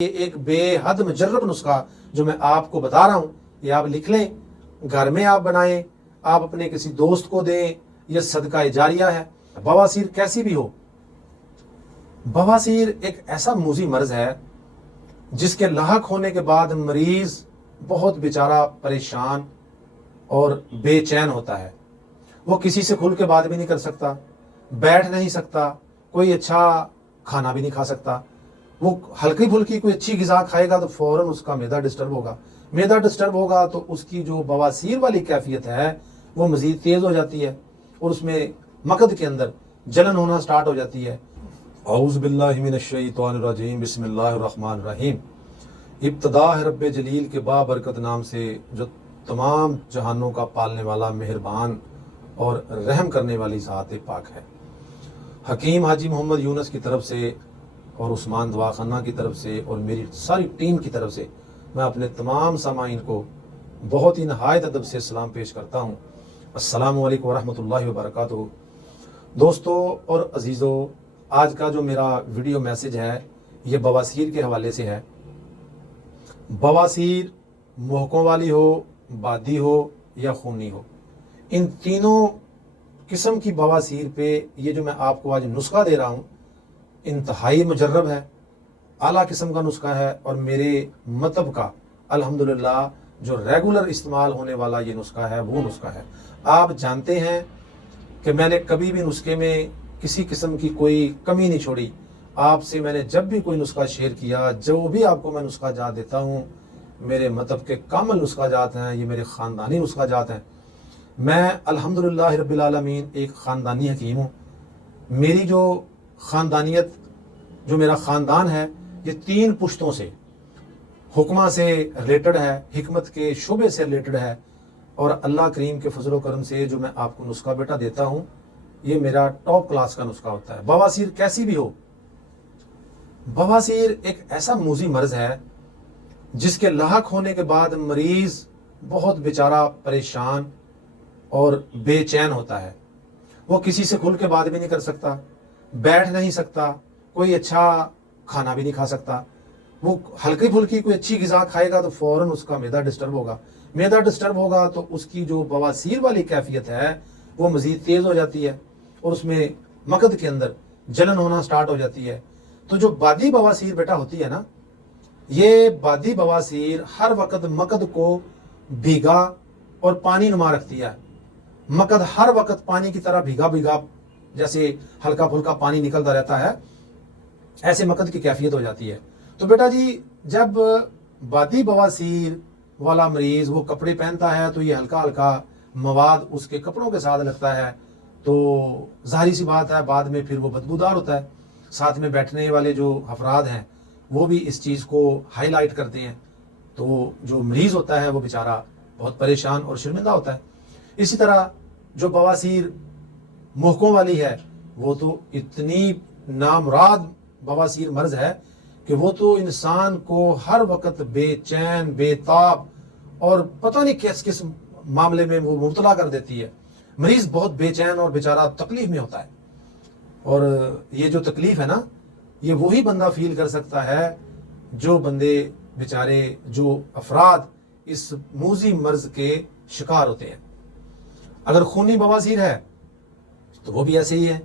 یہ ایک بے حد مجرب نسخہ جو میں آپ کو بتا رہا ہوں، یہ آپ لکھ لیں، گھر میں آپ بنائیں، آپ اپنے کسی دوست کو دیں، یہ صدقہ جاریہ ہے۔ بواسیر کیسی بھی ہو، بواسیر ایک ایسا موذی مرض ہے جس کے لاحق ہونے کے بعد مریض بہت بیچارہ پریشان اور بے چین ہوتا ہے۔ وہ کسی سے کھل کے بات بھی نہیں کر سکتا، بیٹھ نہیں سکتا، کوئی اچھا کھانا بھی نہیں کھا سکتا۔ وہ ہلکی پھلکی کوئی اچھی غذا کھائے گا تو فوراً اس کا معدہ ڈسٹرب ہوگا، معدہ ڈسٹرب ہوگا تو اس کی جو بواسیر والی کیفیت ہے وہ مزید تیز ہو جاتی ہے اور اس میں مقد کے اندر جلن ہونا سٹارٹ ہو جاتی ہے۔ اعوذ باللہ من الشیطان الرجیم، بسم اللہ الرحمن الرحیم۔ ابتدا ہے رب جلیل کے بابرکت نام سے جو تمام جہانوں کا پالنے والا، مہربان اور رحم کرنے والی ذات پاک ہے۔ حکیم حاجی محمد یونس کی طرف سے اور عثمان دواخانہ کی طرف سے اور میری ساری ٹیم کی طرف سے میں اپنے تمام سامعین کو بہت ہی نہایت ادب سے سلام پیش کرتا ہوں۔ السلام علیکم ورحمۃ اللہ وبرکاتہ۔ دوستو اور عزیزو، آج کا جو میرا ویڈیو میسج ہے یہ بواسیر کے حوالے سے ہے۔ بواسیر محکوں والی ہو، بادی ہو یا خونی ہو، ان تینوں قسم کی بواسیر پہ یہ جو میں آپ کو آج نسخہ دے رہا ہوں انتہائی مجرب ہے، اعلیٰ قسم کا نسخہ ہے اور میرے مطلب کا الحمدللہ جو ریگولر استعمال ہونے والا یہ نسخہ ہے وہ نسخہ ہے۔ آپ جانتے ہیں کہ میں نے کبھی بھی نسخے میں کسی قسم کی کوئی کمی نہیں چھوڑی۔ آپ سے میں نے جب بھی کوئی نسخہ شیئر کیا، جو بھی آپ کو میں نسخہ جات دیتا ہوں، میرے مطلب کے کامل نسخہ جات ہیں، یہ میرے خاندانی نسخہ جات ہیں۔ میں الحمدللہ رب العالمین ایک خاندانی حکیم ہوں۔ میری جو خاندانیت، جو میرا خاندان ہے، یہ 3 پشتوں سے حکمہ سے ریلیٹڈ ہے، حکمت کے شعبے سے ریلیٹڈ ہے، اور اللہ کریم کے فضل و کرم سے جو میں آپ کو نسخہ بیٹا دیتا ہوں یہ میرا ٹاپ کلاس کا نسخہ ہوتا ہے۔ بواسیر کیسی بھی ہو، بواسیر ایک ایسا موذی مرض ہے جس کے لاحق ہونے کے بعد مریض بہت بیچارہ پریشان اور بے چین ہوتا ہے۔ وہ کسی سے کھل کے بات بھی نہیں کر سکتا، بیٹھ نہیں سکتا، کوئی اچھا کھانا بھی نہیں کھا سکتا۔ وہ ہلکی پھلکی کوئی اچھی غذا کھائے گا تو فوراً اس کا معدہ ڈسٹرب ہوگا، معدہ ڈسٹرب ہوگا تو اس کی جو بواسیر والی کیفیت ہے وہ مزید تیز ہو جاتی ہے اور اس میں مقد کے اندر جلن ہونا سٹارٹ ہو جاتی ہے۔ تو جو بادی بواسیر بیٹا ہوتی ہے نا، یہ بادی بواسیر ہر وقت مقد کو بھیگا اور پانی نما رکھتی ہے۔ مقد ہر وقت پانی کی طرح بھیگا بھیگا، جیسے ہلکا پھلکا پانی نکلتا رہتا ہے، ایسے مقد کی کیفیت ہو جاتی ہے۔ تو بیٹا جی، جب بادی بواسیر والا مریض وہ کپڑے پہنتا ہے تو یہ ہلکا ہلکا مواد اس کے کپڑوں کے ساتھ لگتا ہے، تو ظاہری سی بات ہے بعد میں پھر وہ بدبودار ہوتا ہے۔ ساتھ میں بیٹھنے والے جو افراد ہیں وہ بھی اس چیز کو ہائی لائٹ کرتے ہیں، تو جو مریض ہوتا ہے وہ بیچارہ بہت پریشان اور شرمندہ ہوتا ہے۔ اسی طرح جو بواسیر محکوں والی ہے وہ تو اتنی نامراد بواسیر مرض ہے کہ وہ تو انسان کو ہر وقت بے چین، بے تاب اور پتہ نہیں کس معاملے میں وہ مبتلا کر دیتی ہے۔ مریض بہت بے چین اور بیچارہ تکلیف میں ہوتا ہے، اور یہ جو تکلیف ہے نا، یہ وہی بندہ فیل کر سکتا ہے جو بندے بیچارے، جو افراد اس موذی مرض کے شکار ہوتے ہیں۔ اگر خونی بواسیر ہے تو وہ بھی ایسے ہی ہے،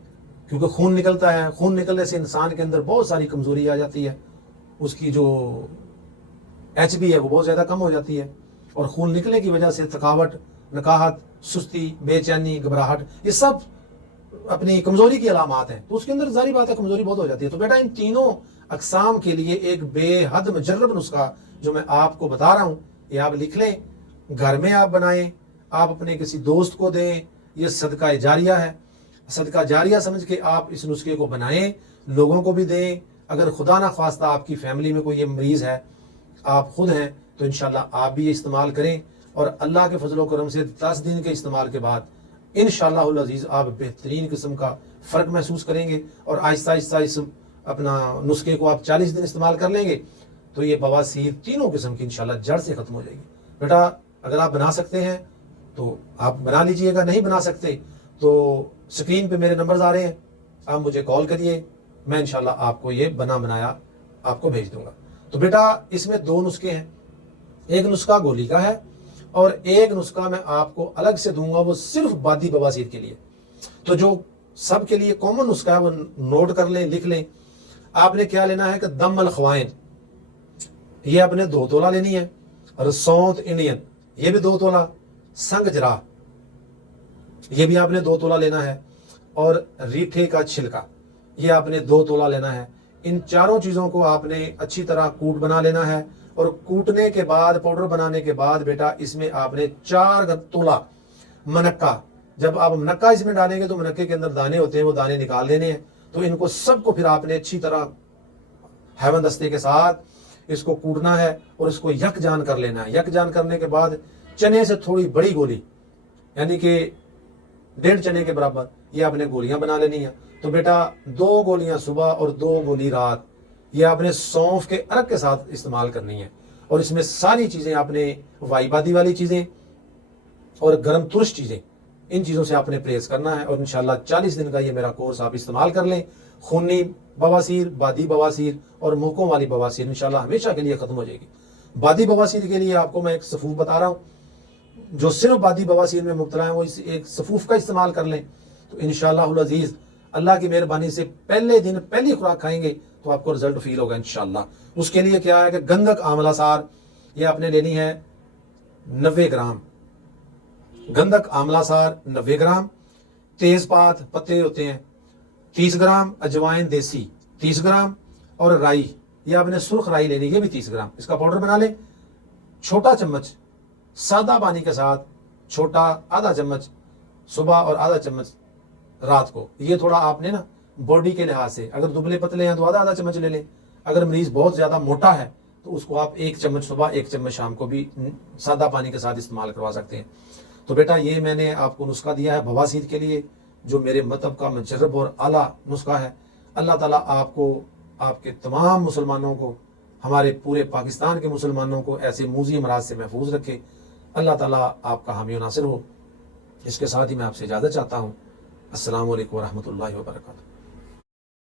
کیونکہ خون نکلتا ہے، خون نکلنے سے انسان کے اندر بہت ساری کمزوری آ جاتی ہے، اس کی جو ایچ بی ہے وہ بہت زیادہ کم ہو جاتی ہے، اور خون نکلنے کی وجہ سے تھکاوٹ، نکاہت، سستی، بے چینی، گھبراہٹ، یہ سب اپنی کمزوری کی علامات ہیں، تو اس کے اندر ظاہری بات ہے کمزوری بہت ہو جاتی ہے۔ تو بیٹا ان تینوں اقسام کے لیے ایک بے حد مجرب نسخہ جو میں آپ کو بتا رہا ہوں یہ آپ لکھ لیں، گھر میں آپ بنائیں، آپ اپنے کسی دوست کو دیں، یہ صدقہ جاریہ ہے۔ صدقہ جاریہ سمجھ کے آپ اس نسخے کو بنائیں، لوگوں کو بھی دیں۔ اگر خدا نہ خواستہ آپ کی فیملی میں کوئی یہ مریض ہے، آپ خود ہیں، تو انشاءاللہ آپ بھی یہ استعمال کریں، اور اللہ کے فضل و کرم سے 10 دن کے استعمال کے بعد انشاءاللہ العزیز آپ بہترین قسم کا فرق محسوس کریں گے، اور آہستہ آہستہ اس اپنا نسخے کو آپ 40 دن استعمال کر لیں گے تو یہ بواسیر تینوں قسم کی انشاءاللہ جڑ سے ختم ہو جائے گی۔ بیٹا اگر آپ بنا سکتے ہیں تو آپ بنا لیجئے گا، نہیں بنا سکتے تو سکرین پہ میرے نمبرز آ رہے ہیں، آپ مجھے کال کریے، میں انشاءاللہ آپ کو یہ بنایا آپ کو بھیج دوں گا۔ تو بیٹا اس میں دو نسخے ہیں، ایک نسخہ گولی کا ہے اور ایک نسخہ میں آپ کو الگ سے دوں گا، وہ صرف بادی بواسیر کے لیے۔ تو جو سب کے لیے کامن نسخہ ہے وہ نوٹ کر لیں، لکھ لیں۔ آپ نے کیا لینا ہے کہ دم الخوائن، یہ آپ نے 2 تولہ لینی ہے، اور سونت انڈین یہ بھی 2 تولہ، سنگ جرا یہ بھی آپ نے 2 تولہ لینا ہے، اور ریٹھے کا چھلکا یہ آپ نے 2 تولہ لینا ہے۔ ان چاروں چیزوں کو آپ نے اچھی طرح کوٹ بنا لینا ہے، اور کوٹنے کے بعد پاؤڈر بنانے کے بعد بیٹا اس میں آپ نے 4 تولہ منکہ، جب آپ منکہ اس میں ڈالیں گے تو منکے کے اندر دانے ہوتے ہیں، وہ دانے نکال دینے ہیں۔ تو ان کو سب کو پھر آپ نے اچھی طرح ہیون دستے کے ساتھ اس کو کوٹنا ہے اور اس کو یک جان کر لینا ہے۔ یک جان کرنے کے بعد چنے سے تھوڑی بڑی گولی، یعنی کہ 1.5 چنے کے برابر، یہ آپ نے گولیاں بنا لینی ہیں۔ تو بیٹا 2 گولیاں صبح اور 2 گولی رات، یہ آپ نے سونف کے عرق کے ساتھ استعمال کرنی ہے، اور اس میں ساری چیزیں آپ نے وائی بادی والی چیزیں اور گرم ترش چیزیں، ان چیزوں سے آپ نے پرہیز کرنا ہے، اور انشاءاللہ 40 دن کا یہ میرا کورس آپ استعمال کر لیں۔ خونی بواسیر، بادی بواسیر اور موقعوں والی بواسیر انشاءاللہ ہمیشہ کے لیے ختم ہو جائے گی۔ بادی بواسیر کے لیے آپ کو میں ایک صفوف بتا رہا ہوں، جو صرف بادی بواسیر میں مبتلا ہیں وہ اس ایک صفوف کا استعمال کر لیں، تو انشاءاللہ العزیز اللہ کی مہربانی سے پہلے دن پہلی خوراک کھائیں گے تو آپ کو رزلٹ فیل ہوگا انشاءاللہ۔ اس کے لیے کیا ہے کہ گندک آملہ سار یہ آپ نے لینی ہے 90 گرام، گندک آملہ سار 90 گرام، تیز پات پتے ہوتے ہیں 30 گرام، اجوائن دیسی 30 گرام، اور رائی یہ آپ نے سرخ رائی لینی ہے، یہ بھی 30 گرام۔ اس کا پاؤڈر بنا لیں، چھوٹا چمچ سادہ پانی کے ساتھ، چھوٹا آدھا چمچ صبح اور آدھا چمچ رات کو۔ یہ تھوڑا آپ نے نا باڈی کے لحاظ سے، اگر دبلے پتلے ہیں تو آدھا چمچ لے لیں، اگر مریض بہت زیادہ موٹا ہے تو اس کو آپ 1 چمچ صبح 1 چمچ شام کو بھی سادہ پانی کے ساتھ استعمال کروا سکتے ہیں۔ تو بیٹا یہ میں نے آپ کو نسخہ دیا ہے بواسیر کے لیے، جو میرے مذہب کا مجرب اور اعلیٰ نسخہ ہے۔ اللہ تعالیٰ آپ کو، آپ کے تمام مسلمانوں کو، ہمارے پورے پاکستان کے مسلمانوں کو ایسے موذی امراض سے محفوظ رکھے۔ اللہ تعالیٰ آپ کا حامی و ناصر ہو۔ اس کے ساتھ ہی میں آپ سے اجازت چاہتا ہوں۔ السلام علیکم ورحمۃ اللہ وبرکاتہ۔